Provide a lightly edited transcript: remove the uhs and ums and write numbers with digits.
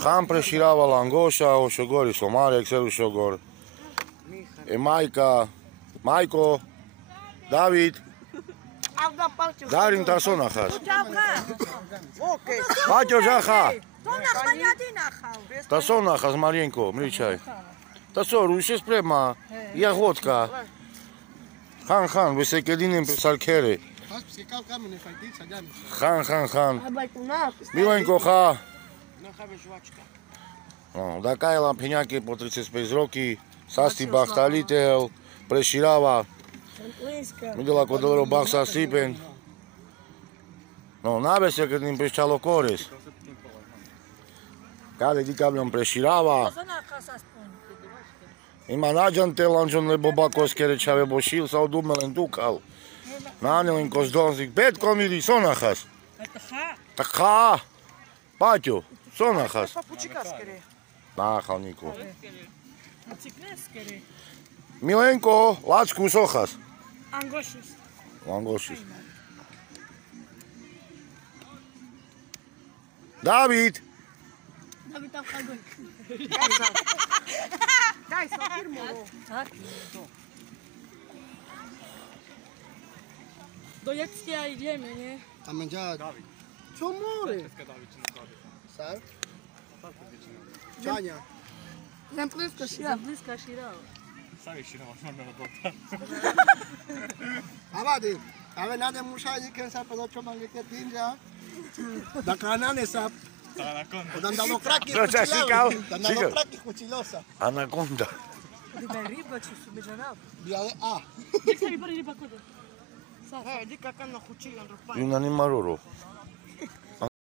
Хам Preșirava Langoșa, Oșogori Somare, Exelu Șogor. E Maica, Maico, David. Darin Tasonahas. Patio Jaha. Tasonahas Marienko, Mrichai. Tasoru, și sprema, Iahodka. Han, vi se kedinem pe salchere. Han. Milenko, ha. Dacă ai la Peniache potreceți pe zroki, Sasti Bahtalitel, Preșirava. Mi de la Codoro Baxa Sipen. No, n-ave se kedim pe Chalocores. Care dicablam Preșirava. Imanajan telanjon le Bobakos kere Chave Boshil sau Dumelen Dukal. Nanelin Kozdonzik, pet komiri Sonahas. Takha. Patio, Sonahas. Da, Halnico. Milenko, Lacku Sohas. Langošis. David. Dai, să firmă. Doiecki idziemy, nie? A mangiare? Co more? Sai? Giania. Znam blisko širao. Stavi širao, što me odbota. Avadi, ave nade mušaji kad sa pa doćemo neke tinja. Da kanane sa. Da dano kraki kućilao. Da dano kraki kućilosa. Anaconda. Diga riba će su bežanav. Biale a. Dik se mi pari riba kod. Dica că n-a cucit în E un animal roro.